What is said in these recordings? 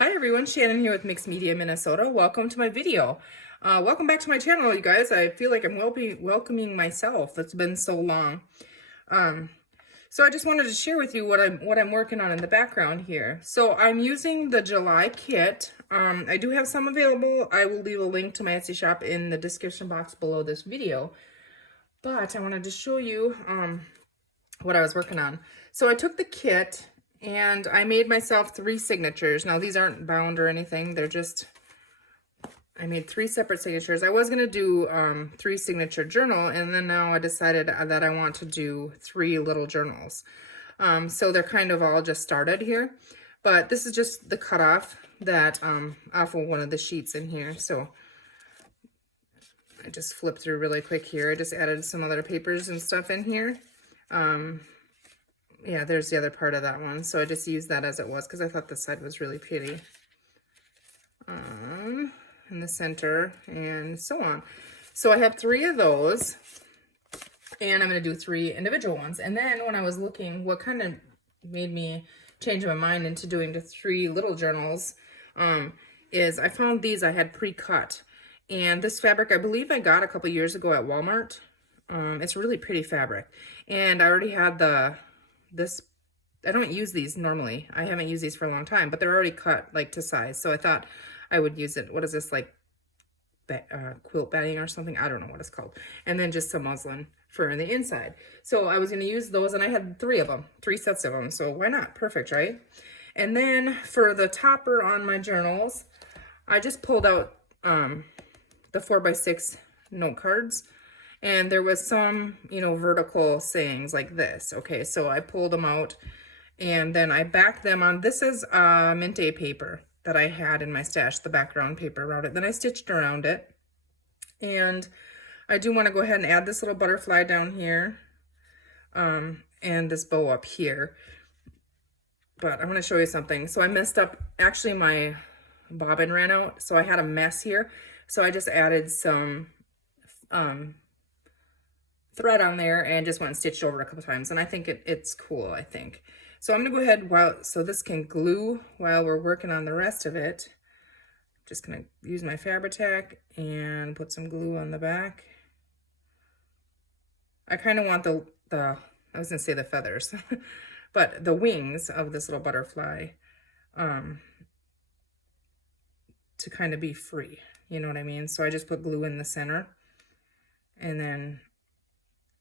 Hi everyone, Shannon here with Mixed Media Minnesota. Welcome to my video. Welcome back to my channel, you guys. I feel like I'm welcoming myself. It's been so long. So I just wanted to share with you what I'm working on in the background here. So I'm using the July kit. I do have some available. I will leave a link to my Etsy shop in the description box below this video. But I wanted to show you what I was working on. So I took the kit and I made myself 3 signatures. Now these aren't bound or anything. They're just, I made 3 separate signatures. I was gonna do 3 signature journal, and then now I decided that I want to do 3 little journals. So they're kind of all just started here, but this is just the cutoff that off of one of the sheets in here. So I just flipped through really quick here. I just added some other papers and stuff in here. Yeah, there's the other part of that one. So I just used that as it was because I thought this side was really pretty. In the center and so on. So I have 3 of those and I'm going to do 3 individual ones. And then when I was looking, what kind of made me change my mind into doing the 3 little journals is I found these I had pre-cut. And this fabric, I believe I got a couple years ago at Walmart. It's really pretty fabric. And I already had this, I don't use these normally. I haven't used these for a long time, but they're already cut like to size. So I thought I would use it. What is this, like quilt batting or something? I don't know what it's called. And then just some muslin for the inside. So I was going to use those and I had 3 of them, 3 sets of them. So why not? Perfect, right? And then for the topper on my journals, I just pulled out the 4x6 note cards. And there was some, vertical sayings like this. Okay, so I pulled them out and then I backed them on. This is Mint A paper that I had in my stash, the background paper around it. Then I stitched around it. And I do want to go ahead and add this little butterfly down here and this bow up here. But I want to show you something. So I messed up, actually my bobbin ran out, so I had a mess here. So I just added some thread on there and just went and stitched over a couple times, and I think it's cool, I think. So I'm gonna go ahead so this can glue while we're working on the rest of it. Just gonna use my Fabri-Tac and put some glue on the back. I kind of want the I was gonna say the feathers, but the wings of this little butterfly to kind of be free, you know what I mean? So I just put glue in the center, and then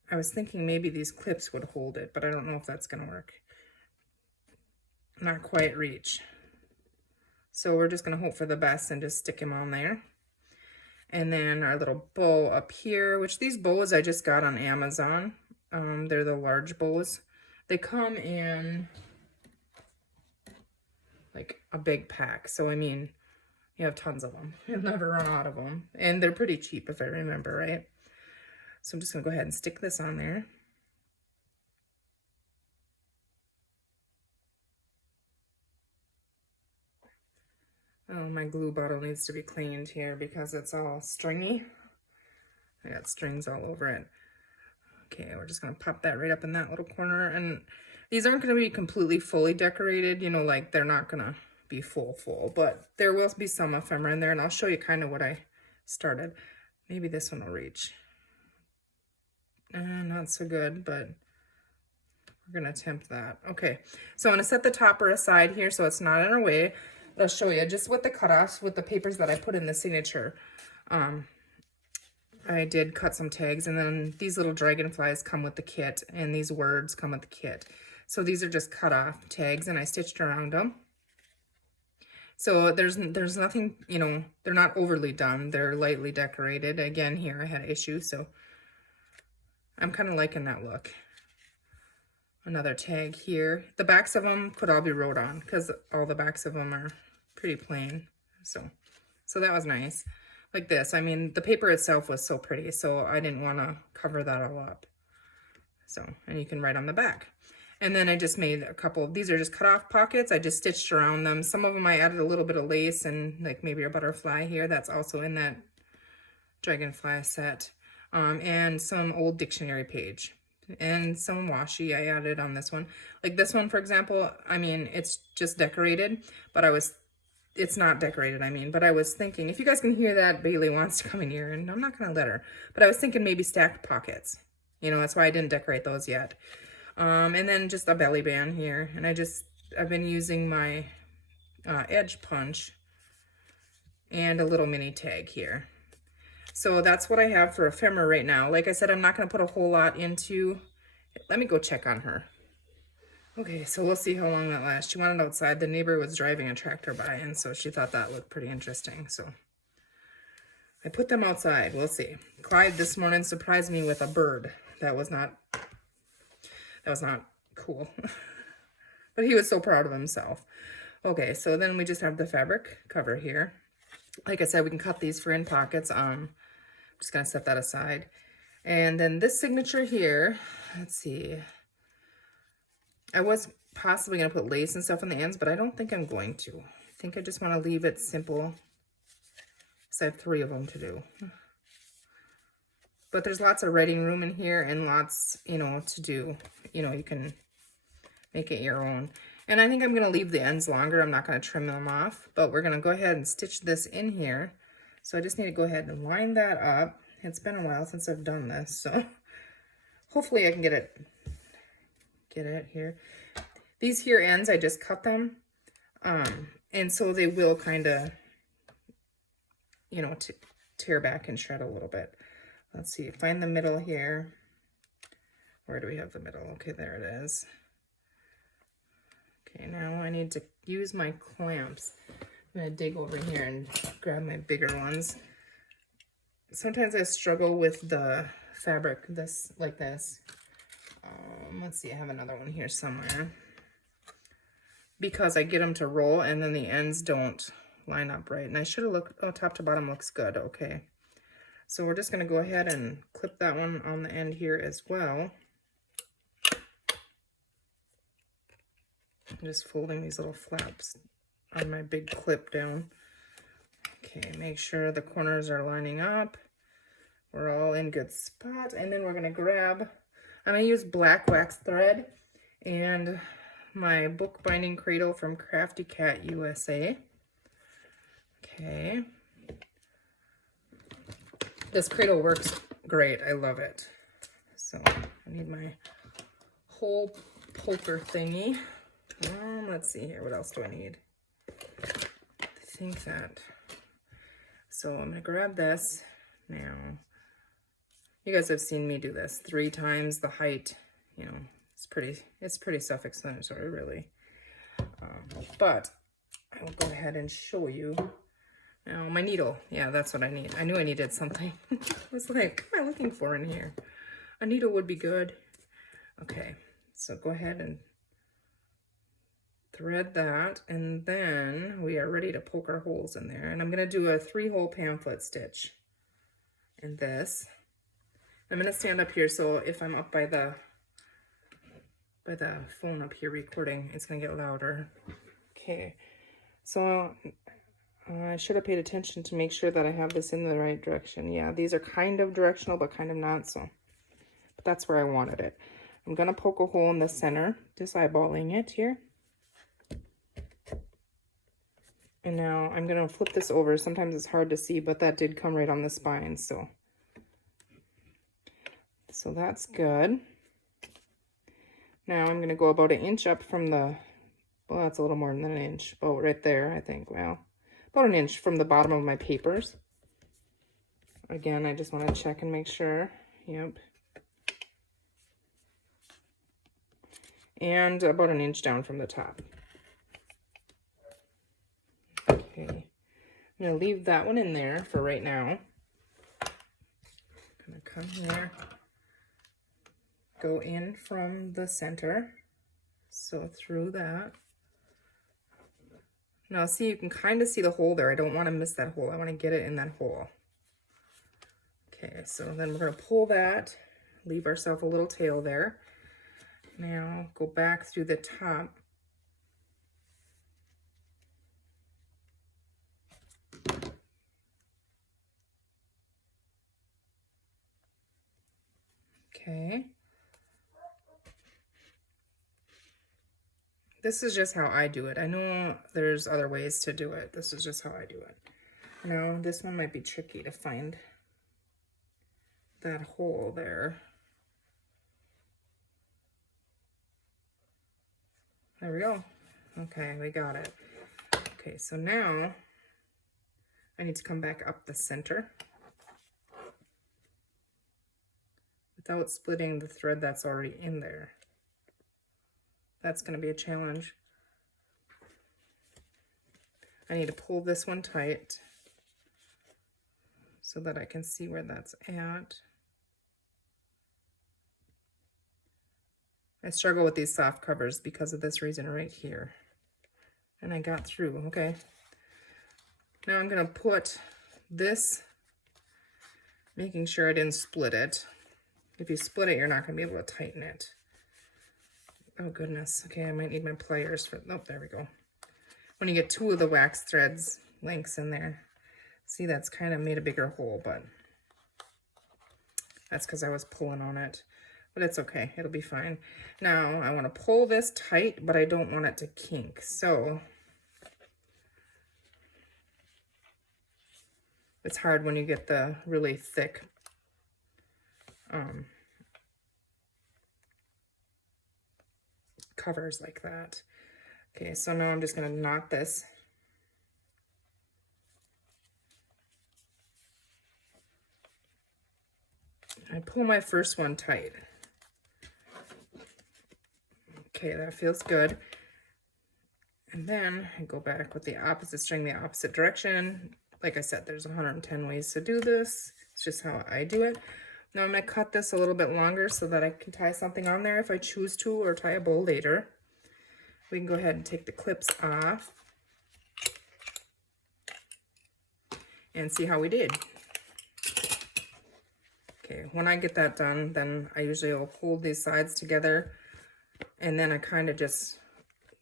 I was thinking maybe these clips would hold it, but I don't know if that's gonna work. Not quite reach. So we're just gonna hope for the best and just stick them on there. And then our little bow up here, which these bows I just got on Amazon. They're the large bows. They come in like a big pack. So I mean, you have tons of them. You'll never run out of them. And they're pretty cheap if I remember right. So I'm just gonna go ahead and stick this on there. Oh, my glue bottle needs to be cleaned here because it's all stringy. I got strings all over it. Okay, we're just gonna pop that right up in that little corner. And these aren't gonna be completely fully decorated, like they're not gonna be full, but there will be some ephemera in there, and I'll show you kind of what I started. Maybe this one will reach. Not so good, but we're gonna attempt that. Okay, so I'm gonna set the topper aside here so it's not in our way. I'll show you just with the cutoffs, with the papers that I put in the signature. I did cut some tags, and then these little dragonflies come with the kit, and these words come with the kit. So these are just cut off tags, and I stitched around them. So there's nothing, they're not overly done. They're lightly decorated. Again, here I had issues, so I'm kind of liking that look. Another tag here. The backs of them could all be wrote on because all the backs of them are pretty plain. So that was nice. Like this. I mean, the paper itself was so pretty, so I didn't want to cover that all up. So, and you can write on the back. And then I just made a couple, these are just cut off pockets. I just stitched around them. Some of them I added a little bit of lace and like maybe a butterfly here. That's also in that dragonfly set. And some old dictionary page. And some washi I added on this one. Like this one, for example, I mean, it's just decorated, but I was it's not decorated, I mean. But I was thinking, if you guys can hear that, Bailey wants to come in here, and I'm not going to let her. But I was thinking maybe stacked pockets. You know, that's why I didn't decorate those yet. And then just a belly band here. And I've been using my edge punch and a little mini tag here. So that's what I have for ephemera right now. Like I said, I'm not going to put a whole lot into. Let me go check on her. Okay, so we'll see how long that lasts. She wanted outside. The neighbor was driving a tractor by, and so she thought that looked pretty interesting. So I put them outside. We'll see. Clyde this morning surprised me with a bird. That was not cool. But he was so proud of himself. Okay, so then we just have the fabric cover here. Like I said, we can cut these for in pockets. I'm just going to set that aside. And then this signature here, let's see. I was possibly going to put lace and stuff on the ends, but I don't think I'm going to. I think I just want to leave it simple. So I have 3 of them to do. But there's lots of writing room in here and lots, you know, to do. You know, you can make it your own. And I think I'm going to leave the ends longer. I'm not going to trim them off, but we're going to go ahead and stitch this in here. So I just need to go ahead and line that up. It's been a while since I've done this, so hopefully I can get it here. These here ends, I just cut them. And so they will kind of, you know, tear back and shred a little bit. Let's see, find the middle here. Where do we have the middle? Okay, there it is. Okay, now I need to use my clamps. I'm going to dig over here and grab my bigger ones. Sometimes I struggle with the fabric like this. Let's see, I have another one here somewhere. Because I get them to roll and then the ends don't line up right. And I should have looked, oh, top to bottom looks good, okay. So we're just going to go ahead and clip that one on the end here as well. I'm just folding these little flaps on my big clip down. Okay, make sure the corners are lining up. We're all in good spot. And then we're going to grab, I'm going to use black wax thread and my book binding cradle from Crafty Cat USA. Okay. This cradle works great. I love it. So I need my whole poker thingy. Let's see here. What else do I need? I think that. So I'm going to grab this now. You guys have seen me do this 3 times the height. You know, it's pretty self-explanatory, really. But I will go ahead and show you. Now, my needle. Yeah, that's what I need. I knew I needed something. I was like, what am I looking for in here? A needle would be good. Okay, so go ahead and thread that, and then we are ready to poke our holes in there. And I'm going to do a 3-hole pamphlet stitch in this. I'm going to stand up here, so if I'm up by the phone up here recording, it's going to get louder. Okay, so I should have paid attention to make sure that I have this in the right direction. Yeah, these are kind of directional, but kind of not, so. But that's where I wanted it. I'm going to poke a hole in the center, just eyeballing it here. And now I'm going to flip this over. Sometimes it's hard to see, but that did come right on the spine, so that's good. Now I'm going to go about 1 inch up from the, well, that's a little more than 1 inch, about right there, I think. Well, about 1 inch from the bottom of my papers. Again, I just want to check and make sure. Yep. And about 1 inch down from the top. Okay. I'm going to leave that one in there for right now. I'm going to come here. Go in from the center. So through that. Now see, you can kind of see the hole there. I don't want to miss that hole. I want to get it in that hole. Okay, so then we're going to pull that, leave ourselves a little tail there. Now go back through the top. Okay. This is just how I do it. I know there's other ways to do it. This is just how I do it. Now, this one might be tricky to find that hole there. There we go. Okay, we got it. Okay, so now I need to come back up the center without splitting the thread that's already in there. That's going to be a challenge. I need to pull this one tight so that I can see where that's at. I struggle with these soft covers because of this reason right here. And I got through, okay. Now I'm gonna put this, making sure I didn't split it. If you split it, you're not gonna be able to tighten it. Oh goodness, okay, I might need my pliers for, oh, there we go. When you get two of the wax threads lengths in there, see, that's kind of made a bigger hole, but that's because I was pulling on it. But it's okay, it'll be fine. Now, I want to pull this tight, but I don't want it to kink. So, it's hard when you get the really thick covers like that. Okay, so now I'm just going to knot this. I pull my first one tight. Okay, that feels good. And then I go back with the opposite string, the opposite direction. Like I said, there's 110 ways to do this. It's just how I do it. Now I'm going to cut this a little bit longer so that I can tie something on there if I choose to, or tie a bow later. We can go ahead and take the clips off and see how we did. Okay, when I get that done, then I usually will hold these sides together, and then I kind of just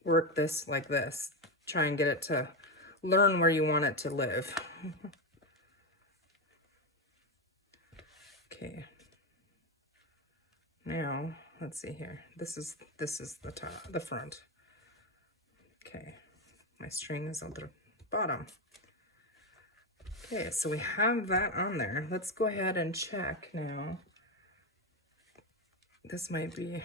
work this like this. Try and get it to learn where you want it to live. Okay. Now, let's see here. This is the top, the front. Okay. My string is on the bottom. Okay, so we have that on there. Let's go ahead and check now. This might be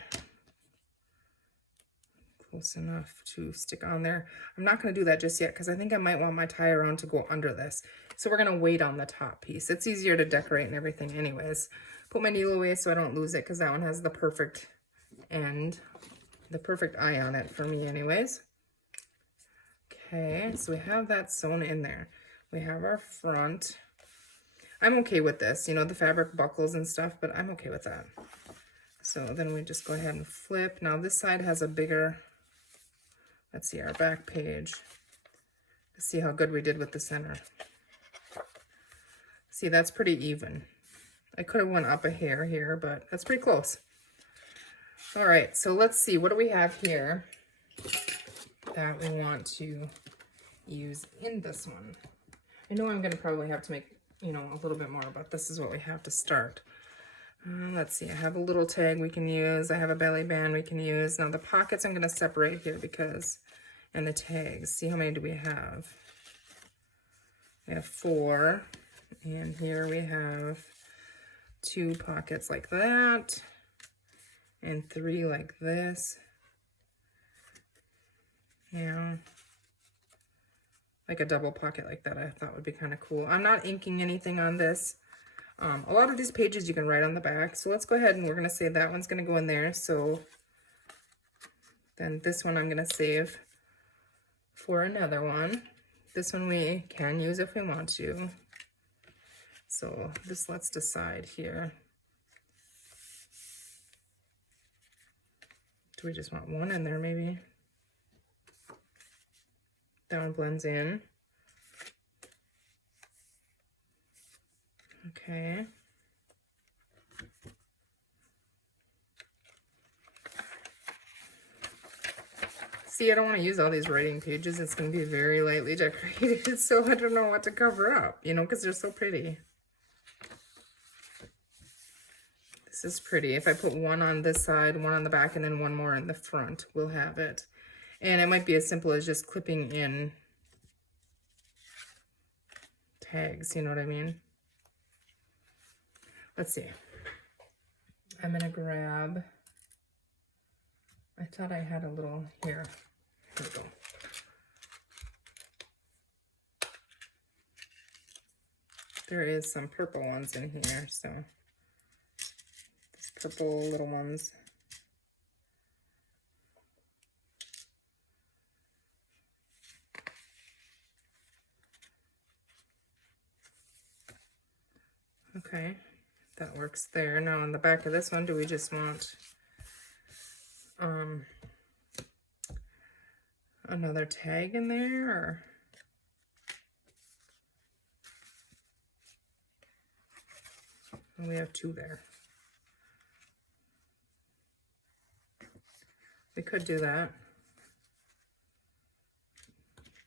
close enough to stick on there. I'm not going to do that just yet because I think I might want my tie around to go under this. So we're going to wait on the top piece. It's easier to decorate and everything anyways. Put my needle away so I don't lose it because that one has the perfect end, the perfect eye on it for me anyways. Okay, so we have that sewn in there. We have our front. I'm okay with this, you know, the fabric buckles and stuff, but I'm okay with that. So then we just go ahead and flip. Now this side has a bigger, let's see, our back page. Let's see how good we did with the center. See, that's pretty even. I could have went up a hair here, but that's pretty close. All right, so let's see, what do we have here that we want to use in this one? I know I'm going to probably have to make, you know, a little bit more, but this is what we have to start. Let's see, I have a little tag we can use. I have a belly band we can use. Now the pockets I'm going to separate here because, and the tags, see how many do we have? We have 4, and here we have 2 pockets like that, and 3 like this. Yeah. Like a double pocket like that, I thought would be kind of cool. I'm not inking anything on this. A lot of these pages you can write on the back. So let's go ahead and we're going to say that one's going to go in there. So then this one I'm going to save for another one. This one we can use if we want to. So this, let's decide here. Do we just want one in there maybe? That one blends in. Okay. See, I don't want to use all these writing pages. It's going to be very lightly decorated, so I don't know what to cover up, you know, because they're so pretty. This is pretty. If I put one on this side, one on the back, and then one more in the front, we'll have it. And it might be as simple as just clipping in tags, you know what I mean? Let's see. I'm gonna grab, I thought I had a little, here we go. There is some purple ones in here, so these purple little ones. Okay, that works there. Now on the back of this one, do we just want another tag in there, or? We have two there. We could do that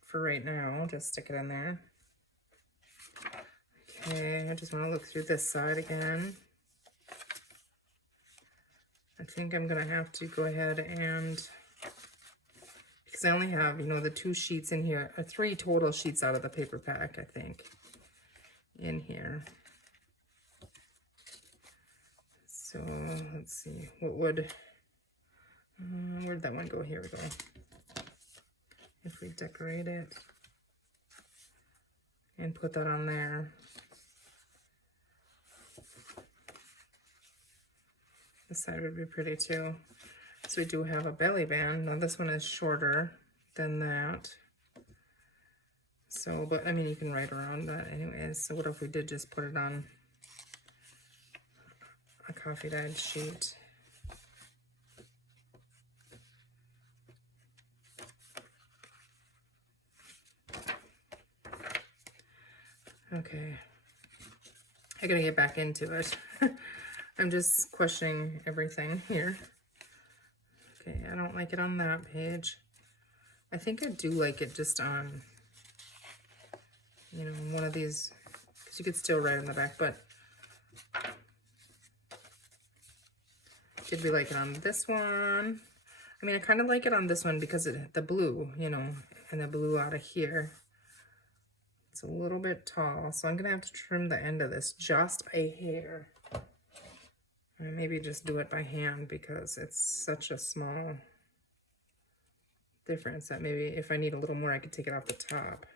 for right now, just stick it in there. Okay, I just want to look through this side again. I think I'm gonna have to go ahead and, because I only have, you know, the 2 sheets in here, or 3 total sheets out of the paper pack, I think, in here. So let's see, what would, where'd that one go? Here we go. If we decorate it and put that on there. This side would be pretty too. So we do have a belly band. Now this one is shorter than that. So, but I mean, you can write around that anyways. So what if we did just put it on a coffee dyed sheet? Okay, I gotta get back into it. I'm just questioning everything here. Okay, I don't like it on that page. I think I do like it just on, you know, one of these, because you could still write on the back, but did we like it on this one? I mean, I kind of like it on this one because the blue, you know, and the blue out of here. It's a little bit tall, so I'm gonna have to trim the end of this just a hair. Or maybe just do it by hand because it's such a small difference that maybe if I need a little more, I could take it off the top.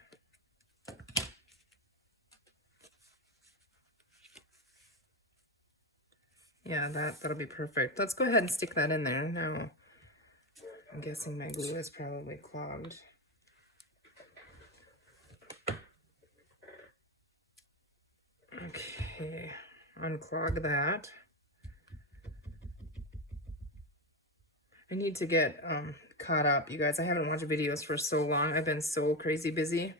Yeah, that'll be perfect. Let's go ahead and stick that in there. Now, I'm guessing my glue is probably clogged. Okay, unclog that. I need to get caught up, you guys. I haven't watched videos for so long. I've been so crazy busy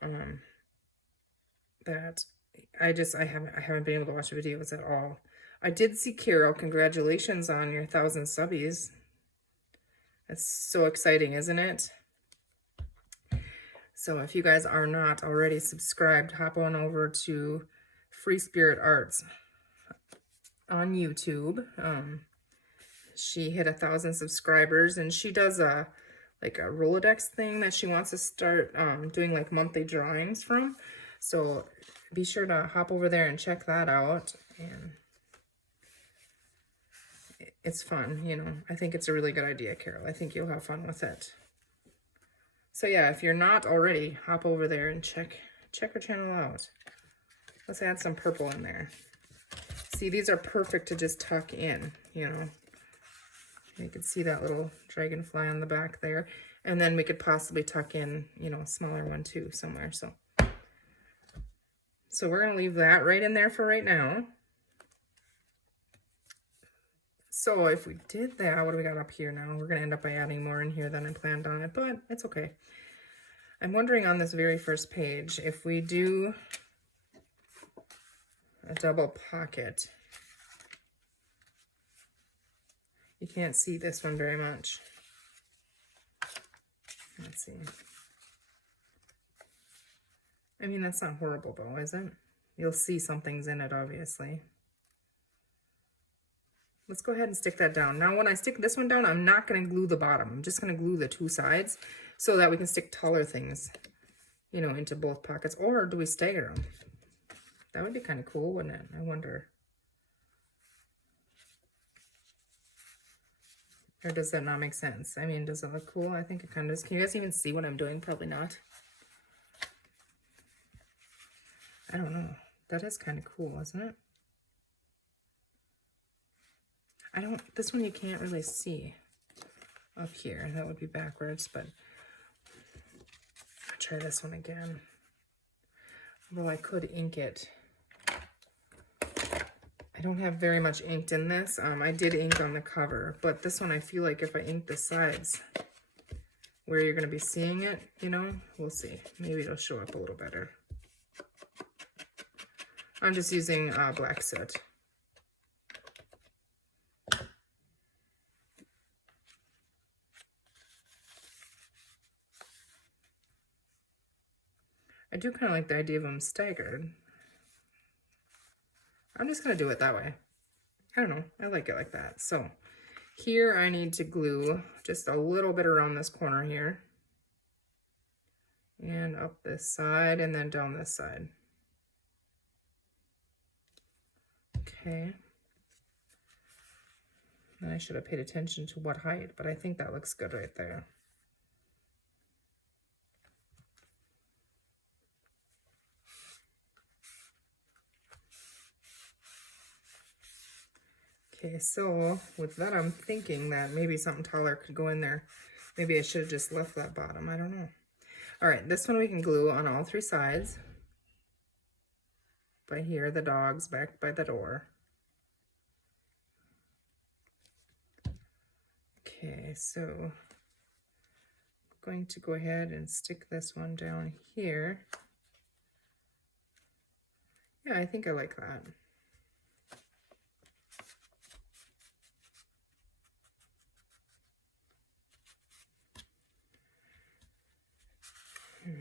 that I haven't been able to watch videos at all. I did see Carol. Congratulations on your 1,000 subbies. That's so exciting, isn't it? So if you guys are not already subscribed, hop on over to Free Spirit Arts on YouTube. She hit 1,000 subscribers, and she does like a Rolodex thing that she wants to start doing like monthly drawings from. So be sure to hop over there and check that out. And it's fun, you know. I think it's a really good idea, Carol. I think you'll have fun with it. So yeah, if you're not already, hop over there and check her channel out. Let's add some purple in there. See, these are perfect to just tuck in, you know. You can see that little dragonfly on the back there. And then we could possibly tuck in, you know, a smaller one too somewhere. So we're going to leave that right in there for right now. So if we did that, what do we got up here now? We're going to end up by adding more in here than I planned on it, but it's okay. I'm wondering on this very first page, if we do a double pocket, you can't see this one very much. Let's see. I mean, that's not horrible though, is it? You'll see something's in it, obviously. let's go ahead and stick that down. Now when I stick this one down, I'm not going to glue the bottom. I'm just going to glue the two sides so that we can stick taller things, you know, into both pockets. Or do we stagger them? That would be kind of cool, wouldn't it? I wonder. Or does that not make sense? I mean, does it look cool? I think it kind of does. Can you guys even see what I'm doing? Probably not. I don't know. That is kind of cool, isn't it? This one you can't really see up here. That would be backwards, but I'll try this one again. Well, I could ink it. I don't have very much inked in this. I did ink on the cover, but this one I feel like if I ink the sides where you're going to be seeing it, you know, we'll see. Maybe it'll show up a little better. I'm just using black soot. I do kind of like the idea of them staggered. I'm just going to do it that way. I don't know. I like it like that. So here I need to glue just a little bit around this corner here. And up this side and then down this side. Okay. And I should have paid attention to what height, but I think that looks good right there. Okay, so with that, I'm thinking that maybe something taller could go in there. Maybe I should have just left that bottom. I don't know. All right, this one we can glue on all three sides. By here, the dog's back by the door. Okay, so I'm going to go ahead and stick this one down here. Yeah, I think I like that.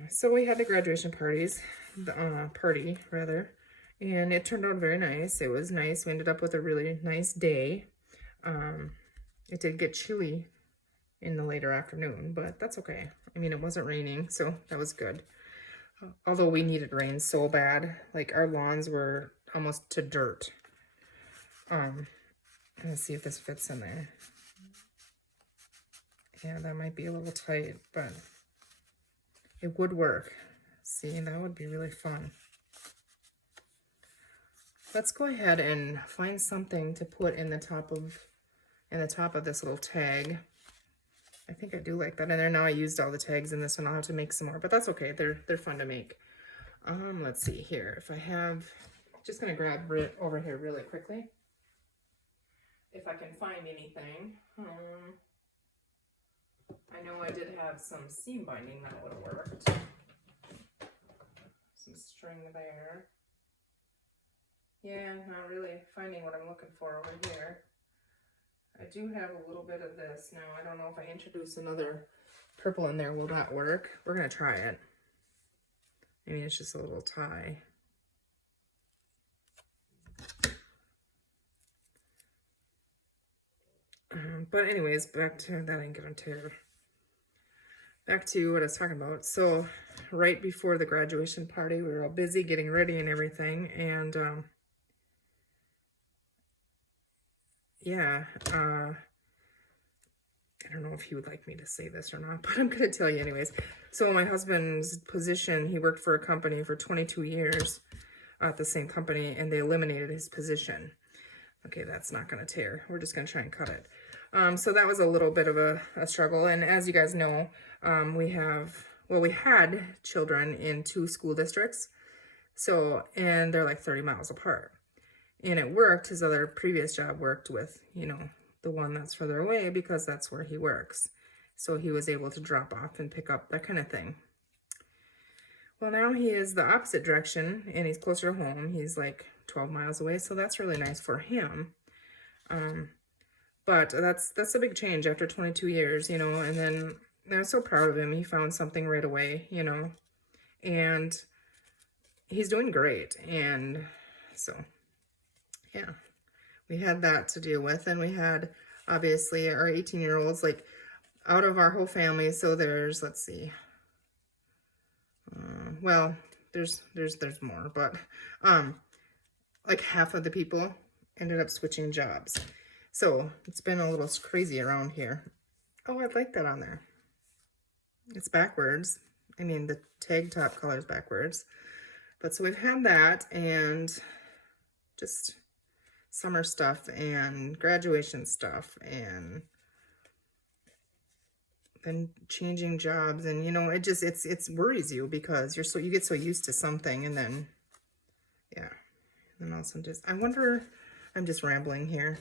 So we had the graduation parties, the party rather, and it turned out very nice. It was nice. We ended up with a really nice day. It did get chilly in the later afternoon, but that's okay. I mean, it wasn't raining, so that was good. Although we needed rain so bad, like our lawns were almost to dirt. Let's see if this fits in there. Yeah, that might be a little tight, but it would work. See, that would be really fun. Let's go ahead and find something to put in the top of this little tag. I think I do like that in there. Now I used all the tags in this one. I'll have to make some more, but that's okay. They're fun to make. Let's see here. If I have, just gonna grab it over here really quickly. If I can find anything. I know I did have some seam binding that would have worked. Some string there. Yeah, not really finding what I'm looking for over here. I do have a little bit of this. Now, I don't know if I introduce another purple in there, will that work? We're going to try it. Maybe it's just a little tie. But anyways, back to that ain't gonna tear. Back to what I was talking about. So right before the graduation party, we were all busy getting ready and everything. And yeah, I don't know if he would like me to say this or not, but I'm going to tell you anyways. So my husband's position, he worked for a company for 22 years at the same company, and they eliminated his position. Okay, that's not going to tear. We're just going to try and cut it. So that was a little bit of a struggle. And as you guys know, we had children in 2 school districts. So, and they're like 30 miles apart. And it worked. His other previous job worked with, you know, the one that's further away because that's where he works. So he was able to drop off and pick up, that kind of thing. Well, now he is the opposite direction and he's closer to home. He's like 12 miles away. So that's really nice for him. But that's a big change after 22 years, you know, and then I'm so proud of him. He found something right away, you know, and he's doing great. And so, yeah, we had that to deal with, and we had obviously our 18-year-olds like out of our whole family. So there's, let's see, well, there's more, but like half of the people ended up switching jobs. So it's been a little crazy around here. Oh, I'd like that on there. It's backwards. I mean, the tag top color is backwards. But so we've had that, and just summer stuff and graduation stuff, and then changing jobs, and you know, it just it's worries you because you get so used to something, and then yeah, and also just I wonder, I'm just rambling here.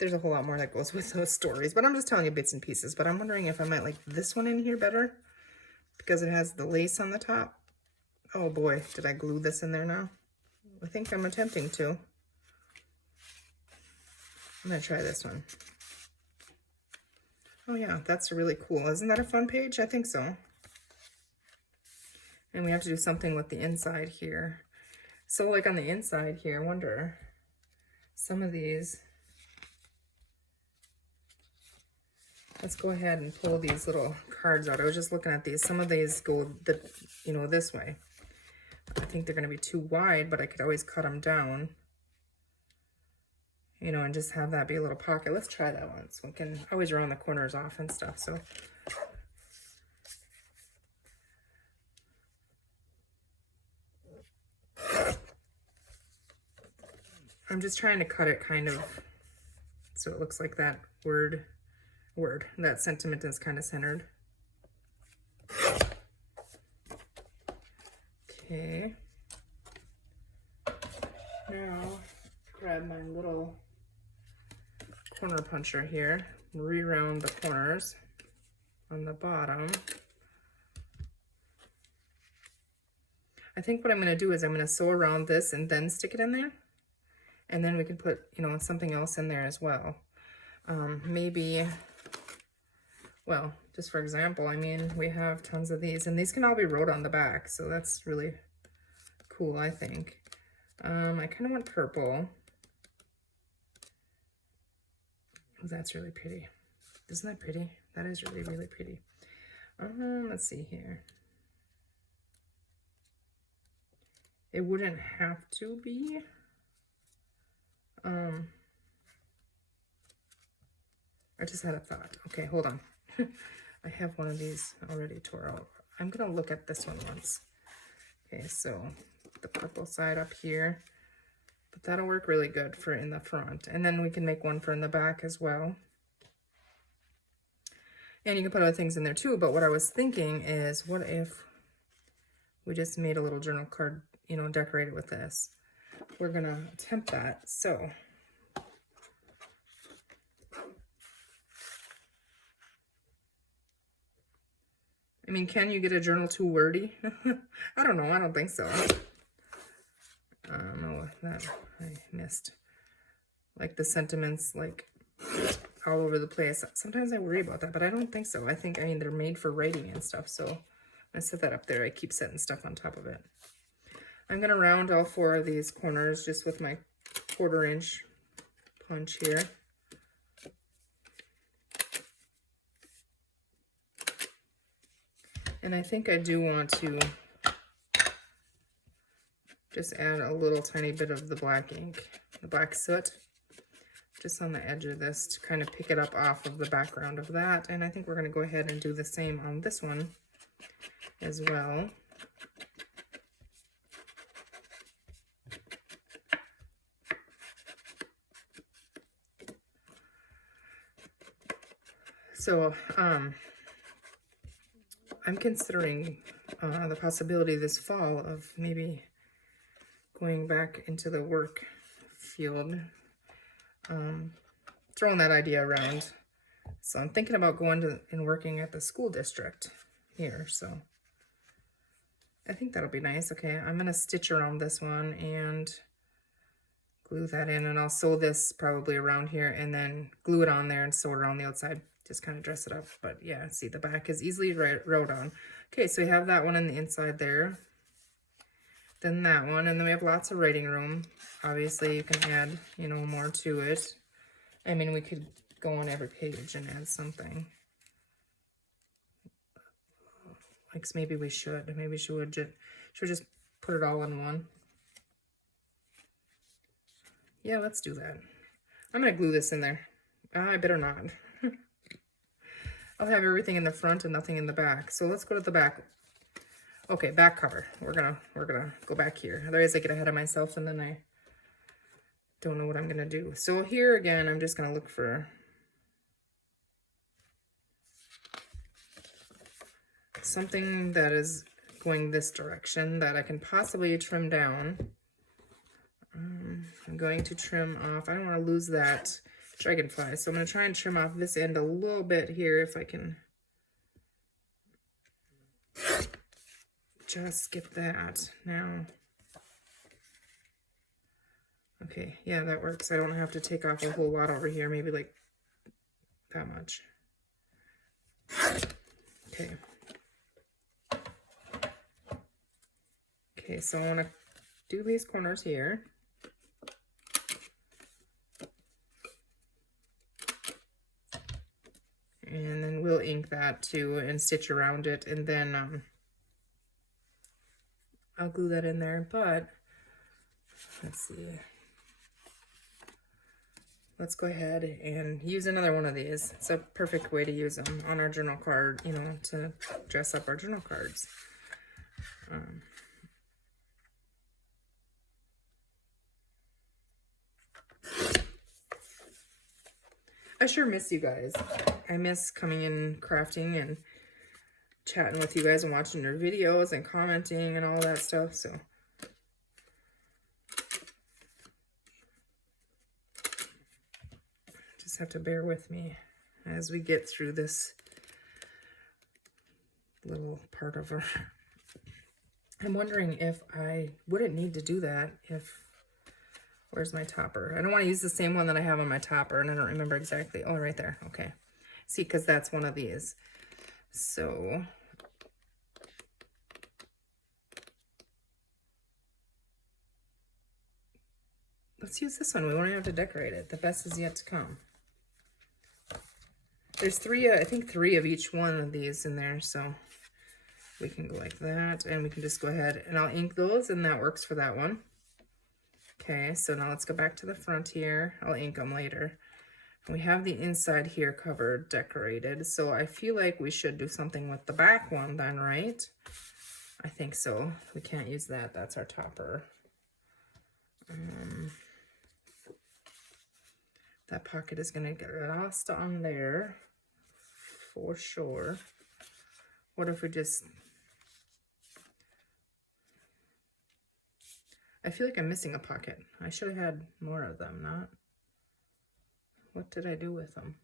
There's a whole lot more that goes with those stories, but I'm just telling you bits and pieces. But I'm wondering if I might like this one in here better because it has the lace on the top. Oh boy, did I glue this in there now? I think I'm attempting to. I'm gonna try this one. Oh yeah, that's really cool. Isn't that a fun page? I think so. And we have to do something with the inside here. So like on the inside here, I wonder, some of these, let's go ahead and pull these little cards out. I was just looking at these. Some of these go this way. I think they're gonna be too wide, but I could always cut them down, you know, and just have that be a little pocket. Let's try that one. So we can always round the corners off and stuff. So I'm just trying to cut it kind of so it looks like that that sentiment is kind of centered. Okay. Now grab my little corner puncher here, re-round the corners on the bottom. I think what I'm going to do is I'm going to sew around this and then stick it in there. And then we can put, you know, something else in there as well. Maybe, well, just for example, I mean, we have tons of these, and these can all be wrote on the back, so that's really cool, I think. I kind of want purple. Oh, that's really pretty. Isn't that pretty? That is really, really pretty. Let's see here. It wouldn't have to be. I just had a thought. Okay, hold on. I have one of these already tore out. I'm gonna look at this one once. Okay, so the purple side up here, but that'll work really good for in the front. And then we can make one for in the back as well. And you can put other things in there too, but what I was thinking is, what if we just made a little journal card, you know, decorated with this? We're gonna attempt that. So I mean, can you get a journal too wordy? I don't know. I don't think so. Oh, that I missed. Like the sentiments, like all over the place. Sometimes I worry about that, but I don't think so. I mean, they're made for writing and stuff. So I set that up there. I keep setting stuff on top of it. I'm gonna round all 4 of these corners just with my 1/4 inch punch here. And I think I do want to just add a little tiny bit of the black ink, the black soot, just on the edge of this to kind of pick it up off of the background of that. And I think we're going to go ahead and do the same on this one as well. So, I'm considering the possibility this fall of maybe going back into the work field, throwing that idea around. So I'm thinking about going to and working at the school district here. So I think that'll be nice. Okay, I'm gonna stitch around this one and glue that in, and I'll sew this probably around here and then glue it on there and sew it around the outside. Just kind of dress it up. But yeah, see, the back is easily wrote on. Okay, so we have that one on the inside there. than that one. And then we have lots of writing room. Obviously, you can add, you know, more to it. I mean, we could go on every page and add something. Like, maybe we should. Maybe should just put it all in one. Yeah, let's do that. I'm going to glue this in there. I better not. I'll have everything in the front and nothing in the back. So let's go to the back. Okay, back cover. We're gonna go back here. Otherwise I get ahead of myself and then I don't know what I'm gonna do. So here again, I'm just gonna look for something that is going this direction that I can possibly trim down. I'm going to trim off. I don't want to lose that dragonfly, so I'm going to try and trim off this end a little bit here if I can just get that now. Okay, yeah, that works. I don't have to take off a whole lot over here, maybe like that much. Okay. Okay, so I want to do these corners here. And then we'll ink that too and stitch around it, and then I'll glue that in there. But let's see. Let's go ahead and use another one of these. It's a perfect way to use them on our journal card, you know, to dress up our journal cards. I sure miss you guys. I miss coming in, crafting, and chatting with you guys and watching your videos and commenting and all that stuff. So just have to bear with me as we get through this little part of her. I'm wondering if I wouldn't need to do that if... Where's my topper? I don't want to use the same one that I have on my topper, and I don't remember exactly. Oh, right there. Okay. See, because that's one of these. So let's use this one. We won't have to decorate it. The best is yet to come. There's three, I think 3 of each one of these in there, so we can go like that, and we can just go ahead and I'll ink those, and that works for that one. Okay, so now let's go back to the front here. I'll ink them later. We have the inside here covered, decorated, so I feel like we should do something with the back one then, right? I think so. We can't use that. That's our topper. That pocket is going to get lost on there for sure. What if we just... I feel like I'm missing a pocket. I should have had more of them, not? What did I do with them?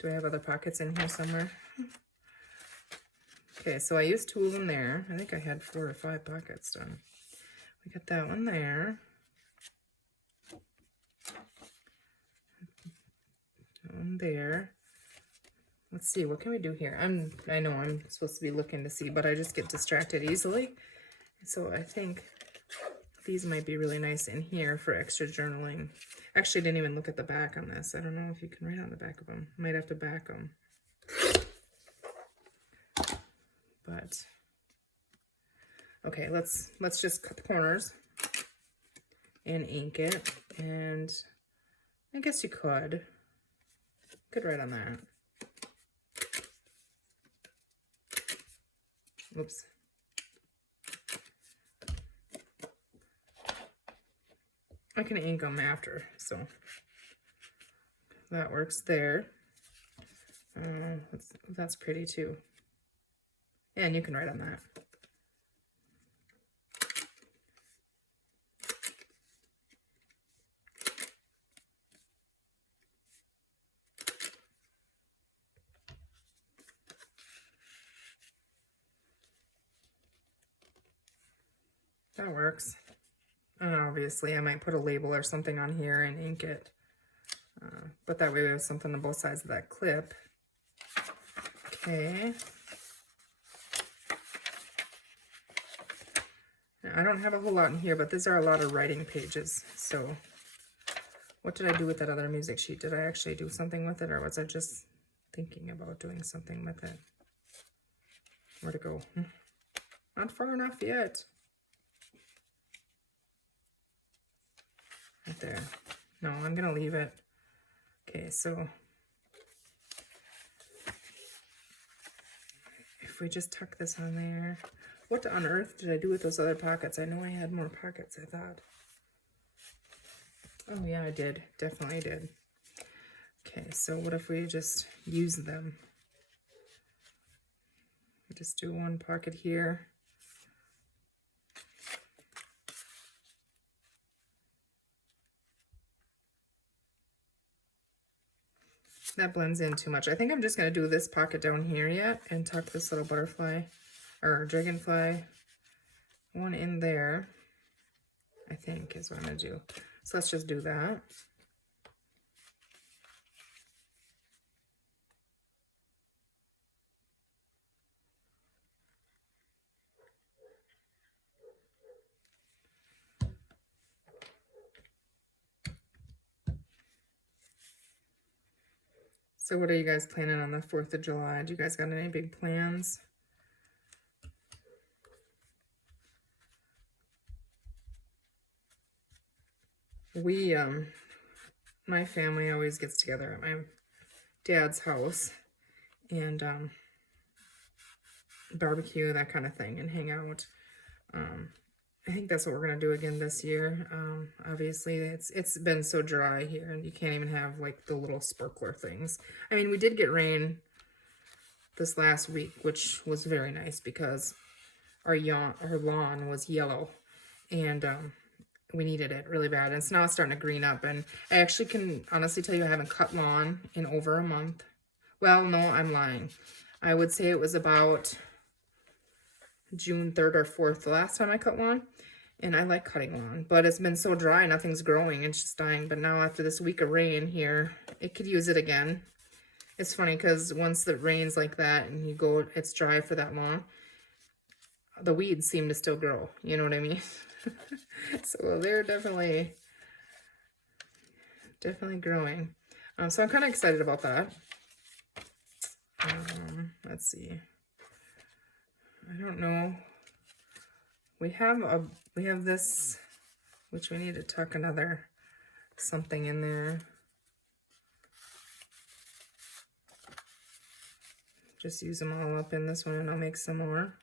Do I have other pockets in here somewhere? Okay, so I used 2 of them there. I think I had 4 or 5 pockets done. We got that one there. That one there. Let's see, what can we do here? I know I'm supposed to be looking to see, but I just get distracted easily. So I think these might be really nice in here for extra journaling. Actually, I didn't even look at the back on this. I don't know if you can write on the back of them. Might have to back them. But, okay, let's just cut the corners and ink it. And I guess you could write on that. Oops. I can ink them after, so that works there. That's pretty too. And you can write on that. That works. And obviously I might put a label or something on here and ink it. But that way we have something on both sides of that clip. Okay. I don't have a whole lot in here, but these are a lot of writing pages. So what did I do with that other music sheet? Did I actually do something with it, or was I just thinking about doing something with it? Where'd it go? Not far enough yet. Right there. No, I'm gonna leave it. Okay, so if we just tuck this on there. What on earth did I do with those other pockets? I know I had more pockets, I thought. Oh yeah, I did. Definitely did. Okay, so what if we just use them? Just do one pocket here. That blends in too much. I think I'm just going to do this pocket down here yet and tuck this little butterfly or dragonfly one in there, I think is what I'm going to do. So let's just do that. So what are you guys planning on the 4th of July? Do you guys got any big plans? We, my family always gets together at my dad's house and barbecue, that kind of thing, and hang out. I think that's what we're gonna do again this year. Obviously, it's been so dry here, and you can't even have like the little sparkler things. I mean, we did get rain this last week, which was very nice because our lawn was yellow, and we needed it really bad. And so now it's starting to green up, and I actually can honestly tell you I haven't cut lawn in over a month. Well, no, I'm lying. I would say it was about June 3rd or 4th the last time I cut lawn. And I like cutting lawn, but it's been so dry, nothing's growing, it's just dying. But now after this week of rain here, it could use it again. It's funny because once it rains like that and you go, it's dry for that long, the weeds seem to still grow, you know what I mean? So they're definitely growing. So I'm kind of excited about that. Let's see. I don't know. We have this, which we need to tuck another something in there. Just use them all up in this one, and I'll make some more.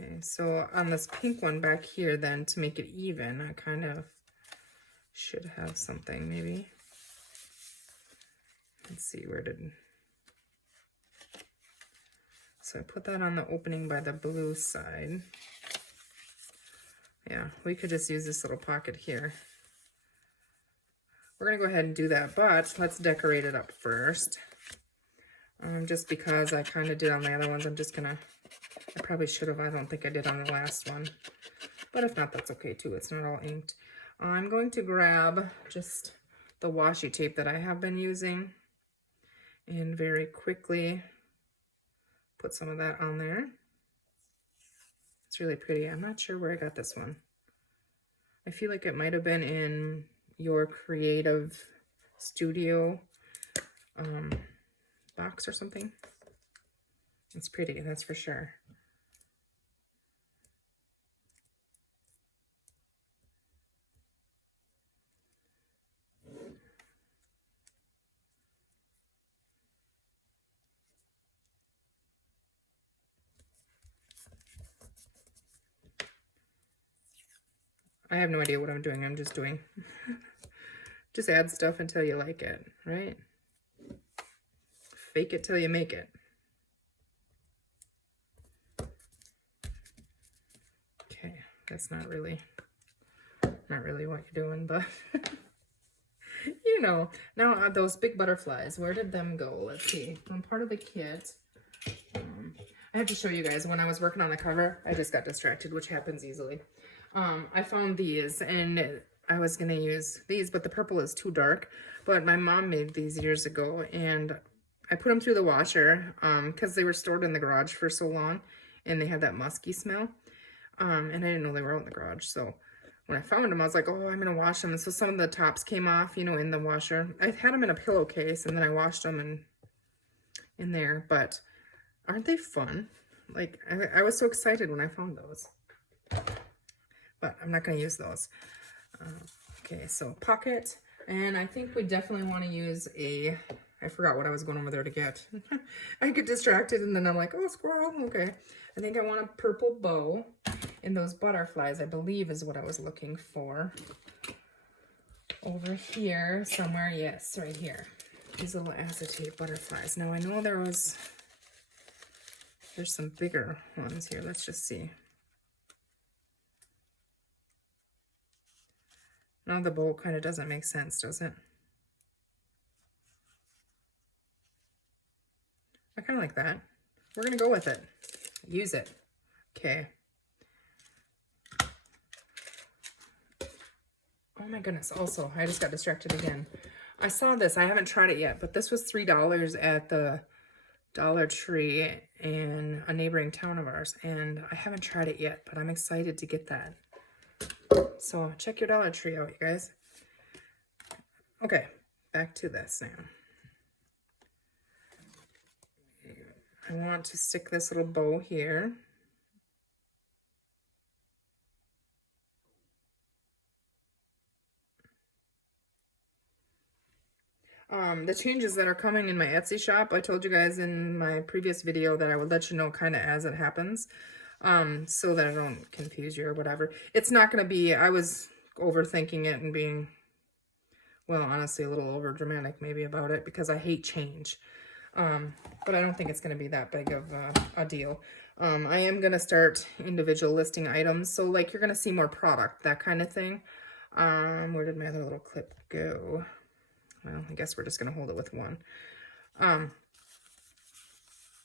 Okay, so on this pink one back here, then, to make it even, I kind of should have something, maybe. Let's see, where did... So I put that on the opening by the blue side. Yeah, we could just use this little pocket here. We're gonna go ahead and do that, but let's decorate it up first. Just because I kind of did on the other ones, I probably should have, I don't think I did on the last one. But if not, that's okay too, it's not all inked. I'm going to grab just the washi tape that I have been using and very quickly put some of that on there. It's really pretty. I'm not sure where I got this one. I feel like it might have been in your creative studio box or something. It's pretty, that's for sure. I have no idea what I'm doing. I'm just doing. Just add stuff until you like it, right? Fake it till you make it. Okay, that's not really what you're doing, but you know. Now those big butterflies, where did them go? Let's see. I'm part of the kit. I have to show you guys, when I was working on the cover, I just got distracted, which happens easily. I found these, and I was going to use these, but the purple is too dark. But my mom made these years ago, and I put them through the washer because they were stored in the garage for so long. and they had that musky smell. And I didn't know they were out in the garage. So when I found them, I was like, oh, I'm going to wash them. And so some of the tops came off, you know, in the washer. I had them in a pillowcase, and then I washed them in there. But aren't they fun? Like, I was so excited when I found those. But I'm not going to use those. Okay, so pocket. And I think we definitely want to use a... I forgot what I was going over there to get. I get distracted, and then I'm like, oh, squirrel. Okay. I think I want a purple bow. And those butterflies, I believe, is what I was looking for. Over here somewhere. Yes, right here. These little acetate butterflies. Now, I know there's some bigger ones here. Let's just see. Now the bow kind of doesn't make sense, does it? I kind of like that. We're going to go with it. Use it. Okay. Oh my goodness. Also, I just got distracted again. I saw this. I haven't tried it yet, but this was $3 at the Dollar Tree in a neighboring town of ours. And I haven't tried it yet, but I'm excited to get that. So check your Dollar Tree out, you guys. Okay, back to this now. I want to stick this little bow here. The changes that are coming in my Etsy shop, I told you guys in my previous video that I would let you know kind of as it happens, so that I don't confuse you or whatever. It's not going to be, I was overthinking it and being, well, honestly, a little over dramatic maybe about it because I hate change. But I don't think it's going to be that big of a deal. I am going to start individual listing items. So like you're going to see more product, that kind of thing. Where did my other little clip go? Well, I guess we're just going to hold it with one.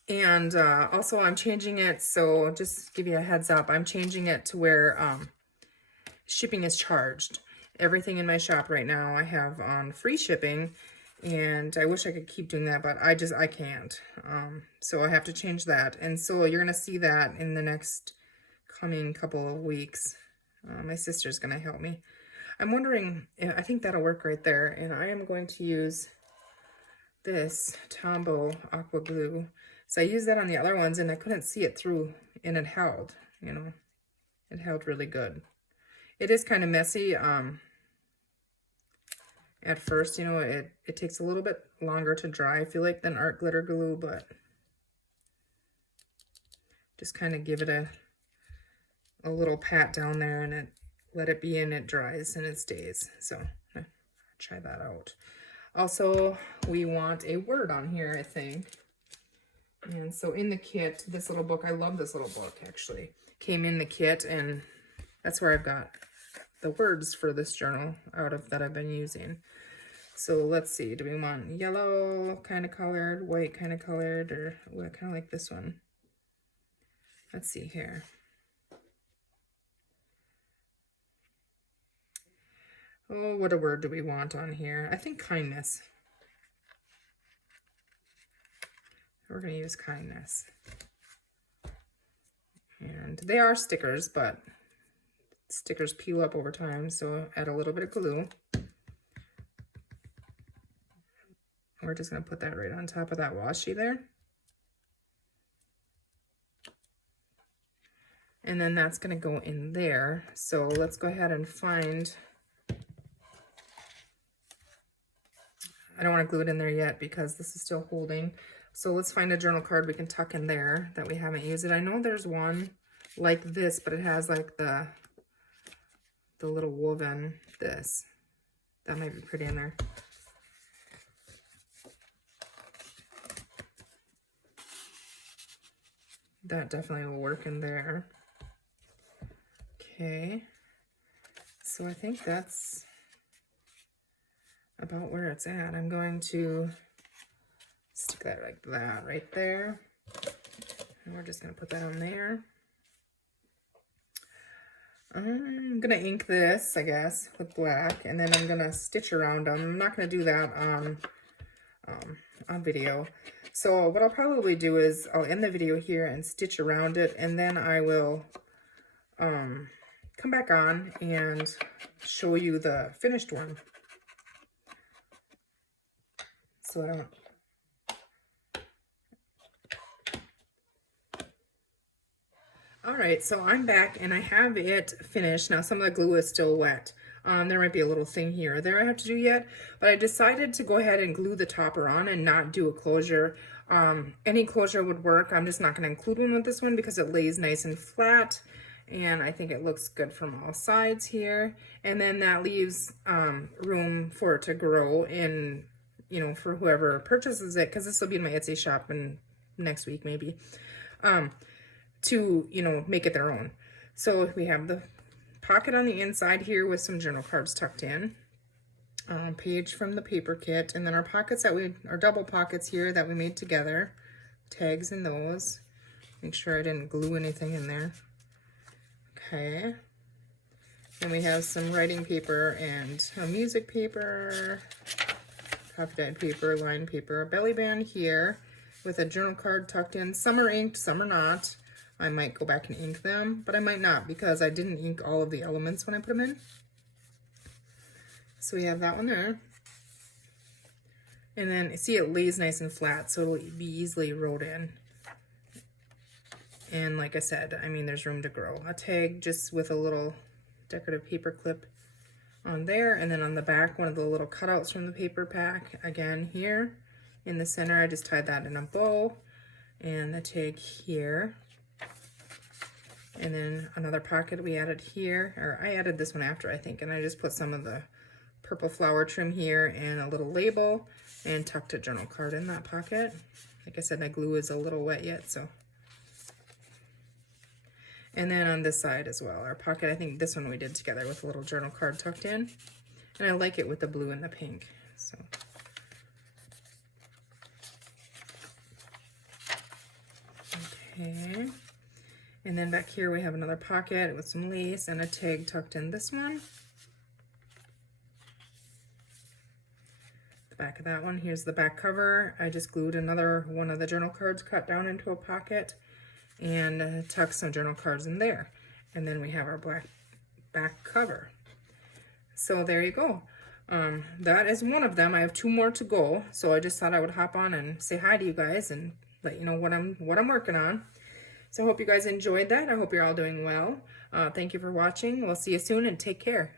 Also I'm changing it. So just give you a heads up, I'm changing it to where shipping is charged. Everything in my shop right now I have on free shipping. And I wish I could keep doing that, but I can't. So I have to change that. And so you're going to see that in the next coming couple of weeks. My sister's going to help me. I'm wondering, I think that'll work right there. And I am going to use this Tombow Aqua Glue. So I used that on the other ones and I couldn't see it through and it held, you know, it held really good. It is kind of messy. At first, you know, it takes a little bit longer to dry, I feel like, than art glitter glue, but just kind of give it a little pat down there and let it be in, it dries and it stays. So try that out. Also, we want a word on here, I think. And so in the kit, this little book, I love this little book actually, came in the kit, and that's where I've got the words for this journal out of that I've been using. So let's see, do we want yellow kind of colored, white kind of colored, or well, kind of like this one? Let's see here. Oh, what a word do we want on here? I think kindness. We're going to use kindness. And they are stickers, but stickers peel up over time, so add a little bit of glue. We're just going to put that right on top of that washi there. And then that's going to go in there. So let's go ahead and find... I don't want to glue it in there yet because this is still holding. So let's find a journal card we can tuck in there that we haven't used. And I know there's one like this, but it has like the little woven this. That might be pretty in there. That definitely will work in there. Okay. So I think that's about where it's at. I'm going to stick that like that right there. And we're just going to put that on there. I'm going to ink this, I guess, with black. And then I'm going to stitch around them. I'm not going to do that on on video. So what I'll probably do is I'll end the video here and stitch around it, and then I will come back on and show you the finished one. So I don't... Alright, so I'm back and I have it finished. Now some of the glue is still wet. There might be a little thing here or there I have to do yet, but I decided to go ahead and glue the topper on and not do a closure. Any closure would work. I'm just not going to include one with this one because it lays nice and flat, and I think it looks good from all sides here. And then that leaves room for it to grow in, you know, for whoever purchases it, because this will be in my Etsy shop in next week maybe, to, you know, make it their own. So we have the pocket on the inside here with some journal cards tucked in, page from the paper kit, and then our pockets that our double pockets here that we made together, tags in those. Make sure I didn't glue anything in there. Okay. Then we have some writing paper and a music paper, coffee dyed paper, lined paper, a belly band here with a journal card tucked in. Some are inked, some are not. I might go back and ink them, but I might not because I didn't ink all of the elements when I put them in. So we have that one there. And then see, it lays nice and flat, so it'll be easily wrote in. And like I said, I mean, there's room to grow. A tag just with a little decorative paper clip on there, and then on the back, one of the little cutouts from the paper pack. Again, here in the center, I just tied that in a bow, and the tag here. And then another pocket we added here, or I added this one after, I think, and I just put some of the purple flower trim here and a little label and tucked a journal card in that pocket. Like I said, my glue is a little wet yet, so. And then on this side as well, our pocket, I think this one we did together with a little journal card tucked in. And I like it with the blue and the pink, so. Okay. And then back here we have another pocket with some lace and a tag tucked in this one. The back of that one, here's the back cover. I just glued another one of the journal cards cut down into a pocket and tucked some journal cards in there. And then we have our black back cover. So there you go. That is one of them. I have 2 more to go. So I just thought I would hop on and say hi to you guys and let you know what I'm working on. So I hope you guys enjoyed that. I hope you're all doing well. Thank you for watching. We'll see you soon and take care.